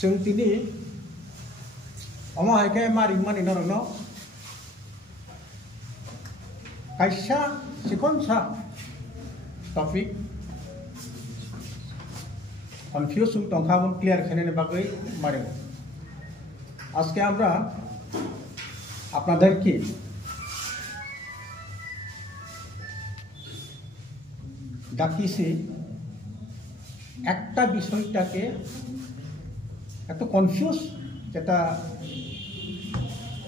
जों दिनै अमाहायके मारि मानि नरनो कायसा सिखनसा टपिक कनफ्यूज दंखामोन क्लियर खालामनायनि बागै मारिब আজকে আমরা আপনাদেরকে ডাকিছি একটা বিষয়টাকে এত কনফিউজ যেটা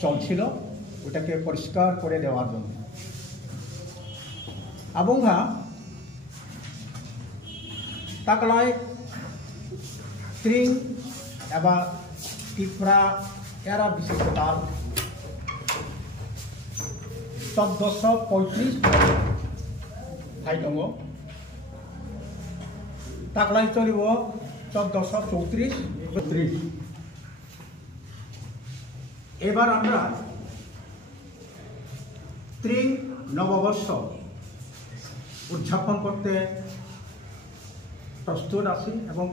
চলছিল ওটাকে পরিষ্কার করে দেওয়ার জন্য আবংহা তাকলাই স্ট্রিং এবা ত্রিপুরা এরা বিশেষতাল 1435 ঠাই দङ তাকলাই চলিব 1434 এবার আমরা স্ট্রিং নববর্ষ উদযাপন করতে প্রস্তুত আছি এবং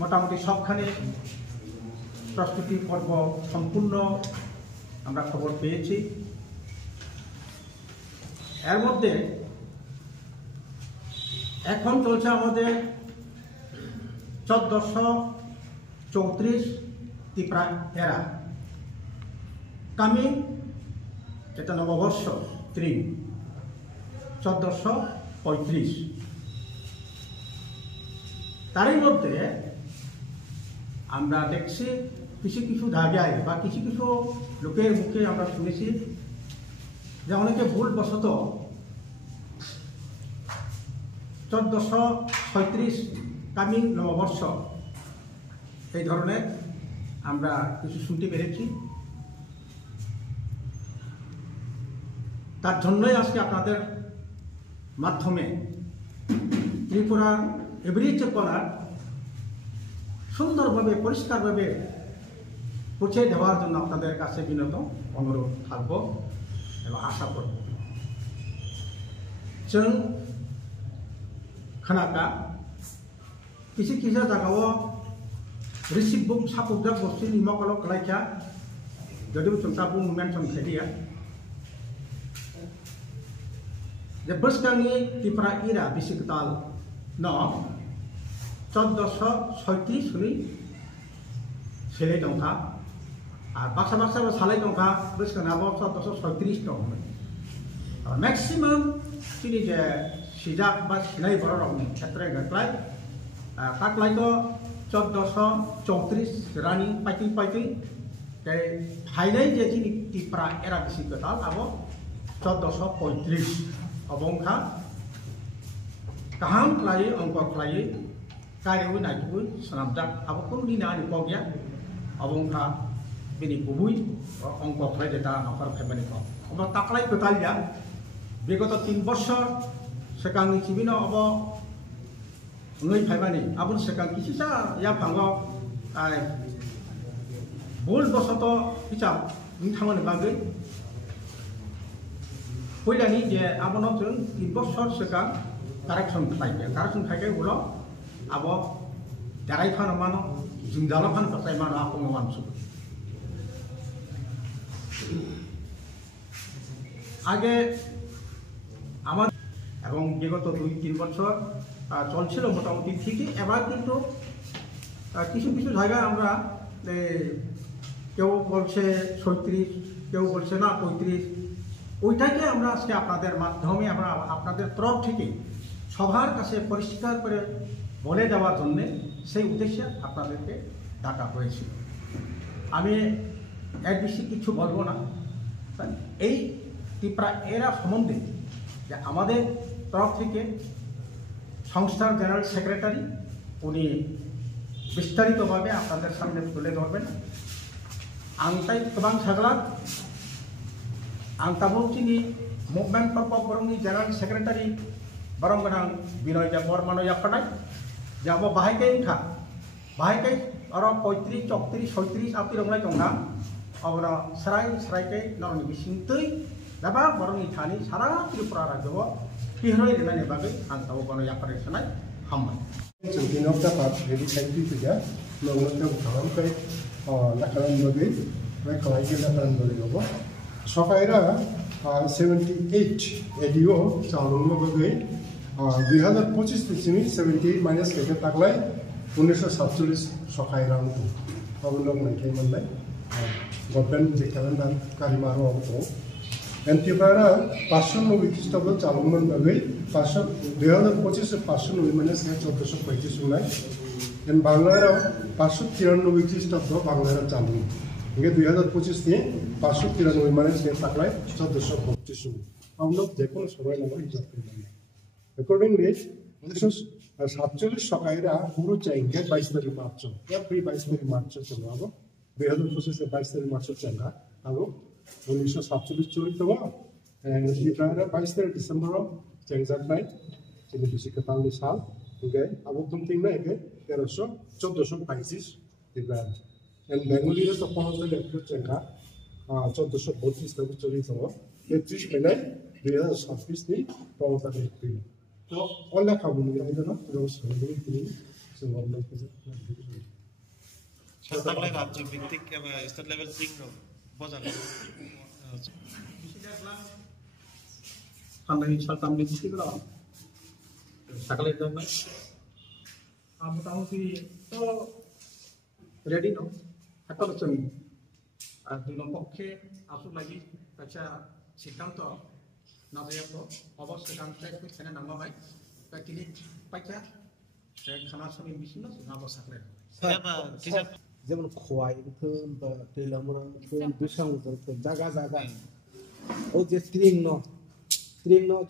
মোটামুটি সবখানে প্রস্তুতি পর্ব সম্পূর্ণ আমরা খবর পেয়েছি এর মধ্যে এখন চলছে আমাদের 1434 ত্রিপুরা এরা কামিং এটা নববর্ষ স্ট্রিং 1435 তারই মধ্যে আমরা দেখছি কিছু কিছু জায়গায় বা কিছু কিছু লোকের মুখে আমরা শুনেছি যে অনেকে ভুলবশত 1436 কামিং নববর্ষ এই ধরনের আমরা কিছু শুনতে পেরেছি তার জন্যই আজকে আপনাদের মাধ্যমে ত্রিপুরা এভারেজ করার সুন্দরভাবে পরিষ্কারভাবে পৌঁছে দেওয়ার জন্য আপনাদের কাছে বিনত অনুরোধ থাকব এবং আশা করব जों खोनागा किसी किसी जगह रिसिभ बुक सापुबजाक बस्तु निमकल कलाइखा जदिव जोंता बुं मेनसन खायदिया जे बसकांनि त्रिपुरा इरा बिसिकताल न 1436 नि सेले दंखा আর বাক্সা বাক্সা সালাই দंखा বসকানাবো 1436 दं मैक्सिमाम তিনি যে সিজাক বা সিলাই বড় রকম ক্ষেত্রে গেটলাই কাকলাই তো 1434 রানি পাইতি পাইতি তে ফাইনাল যে তিনি ত্রিপুরা এরা বিসিকতাল আবো 1435 অবংখা কাহাম ক্লাই অঙ্ক ক্লাই কারিউ নাইবু সনাবজাক আবো কোন দিনা আনি পগিয়া অবংখা বিনি বুবুই অঙ্ক ক্লাই যেটা নকর ফেমানি কম অবা তাকলাই কোতালিয়া বিগত 3 বছর সেকাংনি চিবিনো অব নই ফাইমানি আবুন সেকাং কিসিসা ইয়া ভাঙ্গ ভুল বশত হিসাব নিথামনি বাগৈ পয়লানি যে আবনো जों 3 বছর সেকাং কারেকশন খাইকে উলো আব দারাই ফানো মানো জিংজালা ফান পাতাই মানো আপং মানসু আগে আমার এবং বিগত 2-3 বছর চলছিল মোটামুটি ঠিকই এবার কিন্তু কিছু কিছু জায়গায় আমরা কেউ বলছে 36 কেউ বলছে না 35 ওইটাকে আমরা আজকে আপনাদের মাধ্যমে আমরা আপনাদের তরফ থেকে সবার কাছে পরিষ্কার করে বলে দেওয়ার জন্য সেই উদ্দেশ্যে আপনাদেরকে ডাকা হয়েছিল আমি এর বেশি কিছু বলবো না এই ত্রিপুরা এরা সম্বন্ধে যে আমাদের তরফ থেকে সংস্থার জেনারেল সেক্রেটারি উনি বিস্তারিতভাবে আপনাদের সামনে তুলে ধরবেন आंताय गोबां साग्लाक आं ताबुचिनि मुभमेन्ट फर बरंनि जेनेरेल सेक्रेटारि बरंगनां बिनय बर्मानो याफानाय जाबो बाहायकै था बाहायकै अर 35 34 36 आपि रंलाय दंना अबरा सराय नरनि बिसिंतै दाबा बरंनि थानि सारा त्रिपुरा राज्यआव पिहरय रेनानि बागै आं ताबो बनो याफानाय सानाय हामबाय। Jodinog dapat jadi senti juga, mengenai dalam kai lakaran bagi, kai kalai lakaran bagi apa. Sokaira 78 edio calon bagi 2025 disini 78 minus kita taklai 1947 sokaira itu. Abang nak mana? Government jekalan dan karimaru apa. Antibara 590 খ্রিস্টাব্দ চালমান ভাবে 2025 590 মানে 1435 Sunai and বাংলার 593 খ্রিস্টাব্দ বাংলার চালু এগে 2025 নিয়ে 593 মানে থাকলে 1432 সুনাই আমরা যে কোনো সময় নাম্বার হিসাব করে নিই অ্যাকর্ডিংলি 1947 সকাইরা পুরো চাইঙ্গে 22 তারিখ মার্চ या প্রি 22 তারিখ মার্চ চলে যাব 2025 এ 22 তারিখ মার্চ চাঙ্গা আৰু 1947 চলিত হওয়া প্রায় 22 ডিসেম্বর চেঞ্জার নাই তিনি বেশি কাতালনি সাল ওকে আবদ্ধম তিন না একে 1425 ডিগ্রাম এন্ড বেঙ্গলি তো 15 এপ্রিল চেঙ্গা 1432 তক চলিত হওয়া 33 মেলাই 2026 নি 15 এপ্রিল তো অনেক খাবুনি এটা না রোজ হয়ে তিনি সুবর্ণ কিছু সাতাকলাই রাজ্য ভিত্তিক স্টেট লেভেল থিং বজানো সামনে সালতামনি দিছিলো সকালের জন্য মোটামুটি তো রেডি ন এখন চলি আর দুই পক্ষে আসুক লাগি আচ্ছা সিদ্ধান্ত না যাইতো অবশ্যই কান্ট্রাক্ট এখানে নামাবাই তিনি পাইকা খানা সঙ্গে মিশিনো নাম সাকলে যেমন খোয়াই বা তেলামরা বেসাং জায়গা জায়গা ও যে ত্রিং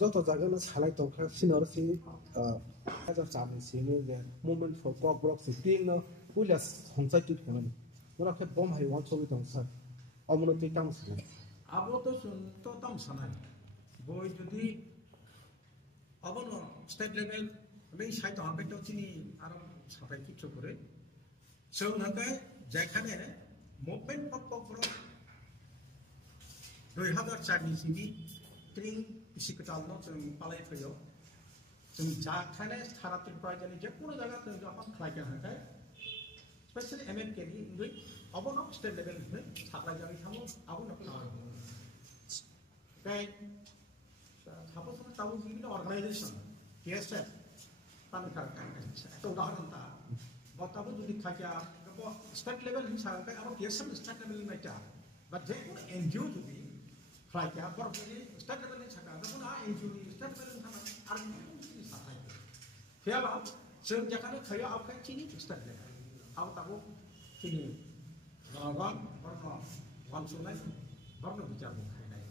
যত জায়গা না সালাই তখন সিনর সি হাজার চামি সিনে যে মুভমেন্ট ফর কক ব্লক সি ত্রিং উইলা সংসাই তুই কোন ওরা কে বম হাই ওয়ান ছবি দং স্যার অমনতি কাম সানা আবো তো তো তাম সানাই বই যদি অবন স্টেট লেভেল বে সাইতো হাবে তো চিনি আর সাফাই কিছু করে সেখানে যেখানে মুভমেন্ট ফর কক ব্লক 2004 सिमी ट्रिं इसिकटालनो जों पालाय फैयो जों जाखाने सारा त्रिपुरानि जे कोनो जायगा जों अपन खालायनो हाय स्पेशली एमएमके नि इंगै अबन स्टेट लेवल नि साप्लाय जानि थामो अबन काय सापोज ताबु गिबिनो अर्गानाइजेशन केएसएफ पान खारका तो उदाहरण ता बताबु जुदि खाया स्टेट लेवल नि सारका अब केएसएफ स्टेट लेवल नि माइटा बट जे कोनो एनजीओ जुदि फ्लाइटया बरफनि स्टेट लेवलनि थाखा दखना एनजीओनि स्टेट लेवलनि थाखा आरो नि साथाय फेयाबा जों जेखाने खायो आवखाय चिनि स्टेट लेवल आव ताबो चिनि गन बर्न वानसुनाय बर्न बिचार खायनाय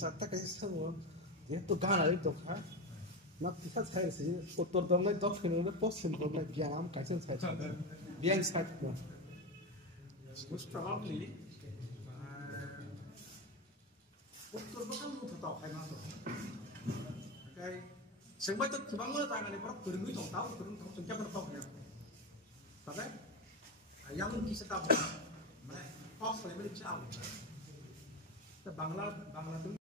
सातटा कासे सामो जेहेतु गानारि दखा ना पिसा साइसे उत्तर दंगाय दक्षिणले पश्चिम दंगाय ब्याम कासेन साइसे ब्याम साइड most probably उत्तर बगान मुथाव खायना दं ओमफ्राय जोंबाय तो गोबां जायगानि बरफ फोरोंङै दं दाउ फोरोंथाव जों केबल पावनाया তাহলে যেমন কিছু তা মানে অফ লেভেল চাও বাংলা